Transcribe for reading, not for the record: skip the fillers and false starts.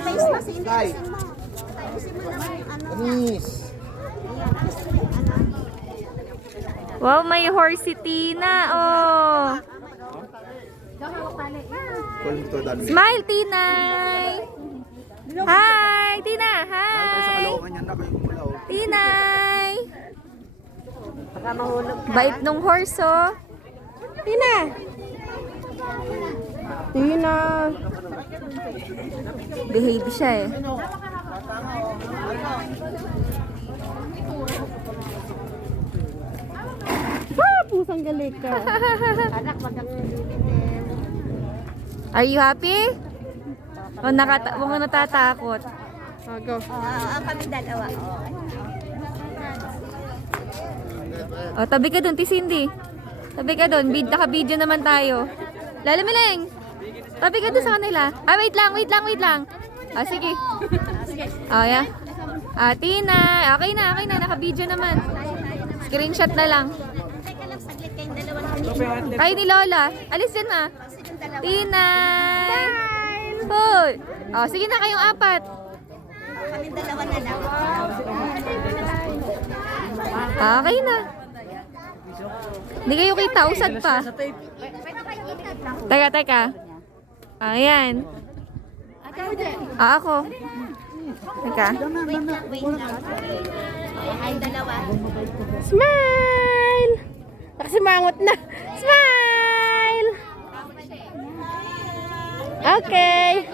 face na si Inday. Ayusin mo naman yung ano. Anis. Ayan, ayusin mo yung ano. Wow, may horse si Tina. Oh. Smile, Tinay. Hi, Tina. Hi. Tinay. Bait nung horse, oh. Tina. Tina. Behave siya eh. Pusang galit ka. Anak, magkang bibinin. Are you happy? O huwag ka natatakot. Go. Kami dalawa. O, tabi ka dun, Cindy. Tabi ka dun. Naka-video naman tayo. Lalo Mileng. Tabi ka dun sa kanila. Ah, wait lang. Ah, sige. Oh, yeah. Ah, Tina. Okay na. Naka-video naman. Screenshot na lang. Teka lang, saglit kayong dalawa. Tayo ni Lola. Alis dyan, ma. Tina. Hoy. Oh, sige na kayong apat. Kami dalawa na lang. Okay na. Hindi kayo kita, usad pa. Teka. Ayan. Ako. Teka. Wait lang. Ay, dalawa. Smile! Nakasimangot na. Smile! Okay.